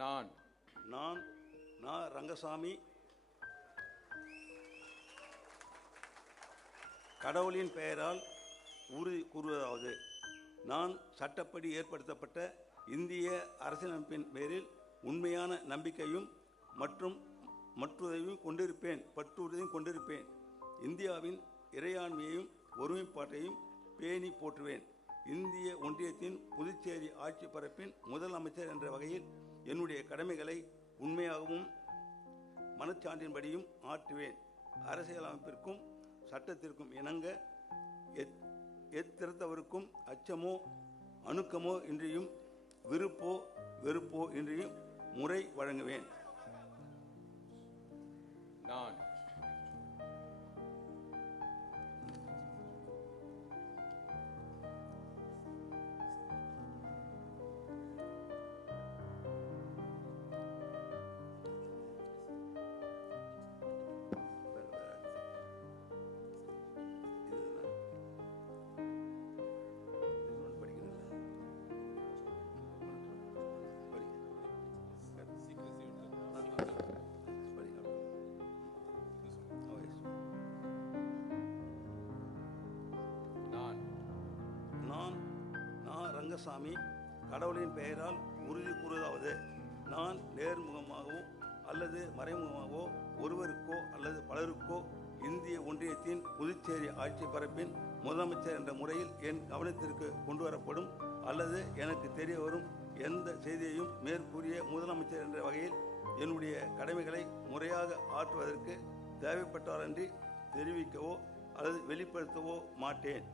நான் நான் ரங்கசாமி கடவுளின் பெயரால் உறுதி கூறுவதாவது, நான் சட்டப்படி ஏற்படுத்தப்பட்ட இந்திய அரசியலமைப்பின் பேரில் உண்மையான நம்பிக்கையும் மற்றுதையும் கொண்டிருப்பேன். இந்தியாவின் இறையாண்மையையும் ஒருமைப்பாட்டையும் பேணி போற்றுவேன். இந்திய ஒன்றியத்தின் புதுச்சேரி ஆட்சி பரப்பின் முதலமைச்சர் என்ற வகையில் என்னுடைய கடமைகளை உண்மையாகவும் மனச்சான்றின்படியும் ஆற்றுவேன். அரசியலமைப்பிற்கும் சட்டத்திற்கும் இணங்க எத்திருத்தவருக்கும் அச்சமோ அணுக்கமோ இன்றியும் விருப்போ வெறுப்போ இன்றியும் முறை வழங்குவேன். நான் ரங்கசாமி கடவுளின் பெயரால் உறுதி கூறுவதாவது, நான் நேர்முகமாகவோ அல்லது மறைமுகமாகவோ ஒருவருக்கோ அல்லது பலருக்கோ இந்திய ஒன்றியத்தின் புதுச்சேரி ஆட்சி பரப்பின் முதலமைச்சர் என்ற முறையில் என் கவனத்திற்கு கொண்டு வரப்படும் அல்லது எனக்கு தெரிய வரும் எந்த செய்தியையும் மேற்கூறிய முதலமைச்சர் என்ற வகையில் என்னுடைய கடமைகளை முறையாக ஆற்றுவதற்கு தேவைப்பட்டாரன்றி தெரிவிக்கவோ அல்லது வெளிப்படுத்தவோ மாட்டேன்.